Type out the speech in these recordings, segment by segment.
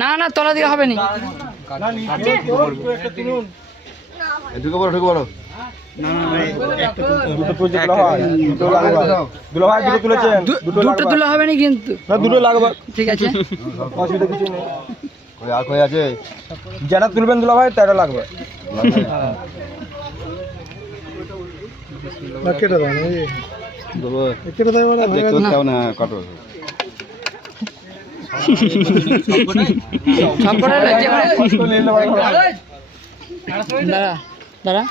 না না তলা দিয়ে হবে না। দুটো তুলা হবে না কিন্তু দুটো লাগবে। ঠিক আছে অসুবিধা কিছু নেই। যেটা তুলবেন দুলা ভাই তেটা লাগবে। দাদা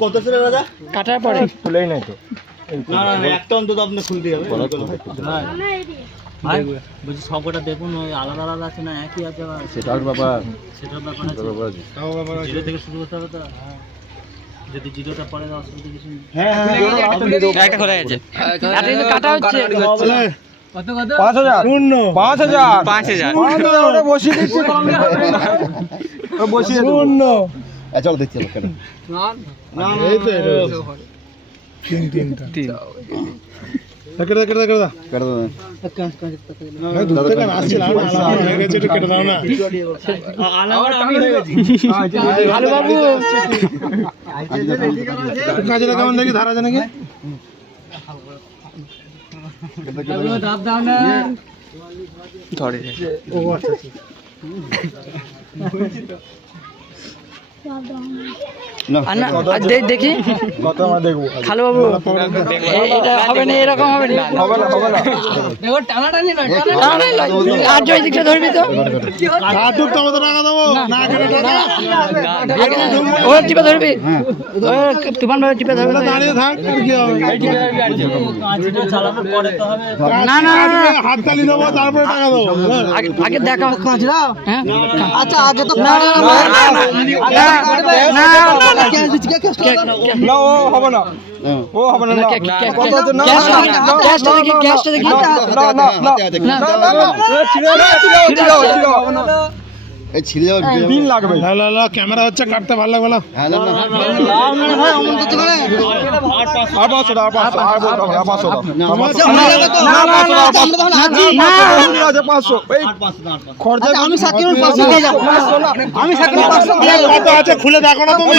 কত ছিল দাদা? কাটার পরে খুলেই নাই তো। না না একটা অন্তত আপনি খুলতে হবে। বলছি সবকটা দেখুন আলাদা আলাদা আছে না একই আছে? সেটার ব্যাপার জিরো থেকে শুরু করতে হবে তো। যদি জিরোটা পরে অসুবিধা কিছু নেই। হ্যাঁ একটা খোলা আছে কাটা হচ্ছে। কত কত 5000 5000 5000 বসিয়ে দিচ্ছি বসিয়ে শূন্য। চলো দেখছি না না এই তো তিনটা কেটে দাও কেটে দাও কেটে দাও না দুধ থেকে আসছে না হয়ে গেছে একটু কেটে দাও না। আলু বাবু কাজে কেমন দেখি ধারা জানে কি দাব দাও না ধরে ও আচ্ছা দেখি খালো বাবু এটা হবে না এরকম হবে না আর জয় দিকটা ধরবি তো ওরা টিপে ধরবি তুফান ভাবে টিপে ধরবি না না হাততালি দেবো তারপরে টাকা দেবো আগে দেখা আচ্ছা আগে তো ক্যামেরা হচ্ছে কাটতে ভালো লাগবে না। খুলে দেখো না তুমি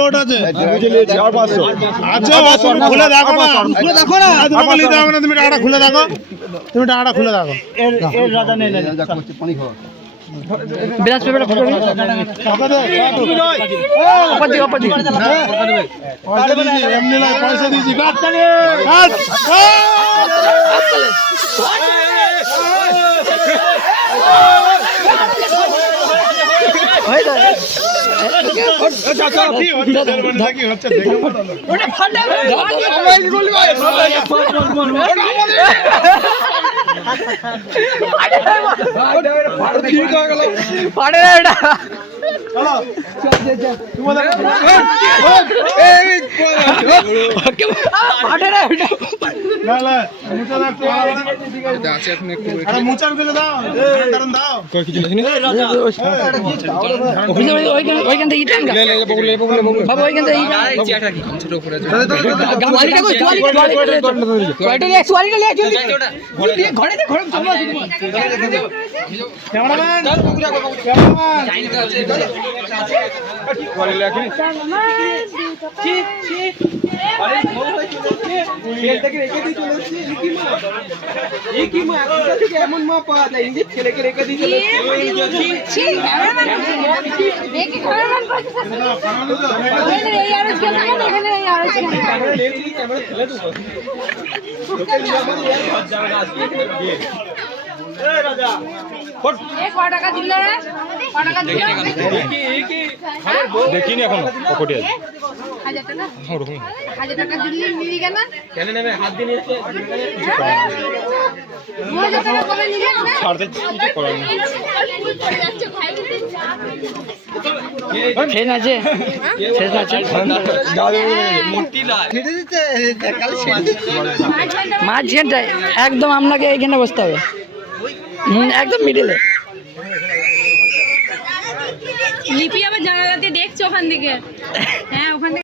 লোড আছে খুলে দেখো না তুমি টাকাটা খুলে দেখো তুমি টাকাটা খুলে দেখো বিরাজ পেপারটা ফটো এমনি নয় পয়সা দিয়েছি এমন মা পাওয়া যায় নিজের ছেলেকে রেখে দিয়ে দেখিনি এখন পকেটে আছে 1000 টাকা ওরকম 1000 টাকা দিল্লি নিবি কেন কেন নেবে হাত দিয়ে নিয়েছে 2000 টাকা করে নিবি না ছাড় দে কিছু করার নেই ফেন আছে ফেন আছে মূর্তি না ফেটে দিতে কাল শেষ মাঝখানটা একদম আপনাকে এইখানে বসতে হবে একদম মিডিলে। লিপি আবার জানালাতে দেখছো ওখান থেকে। হ্যাঁ ওখান থেকে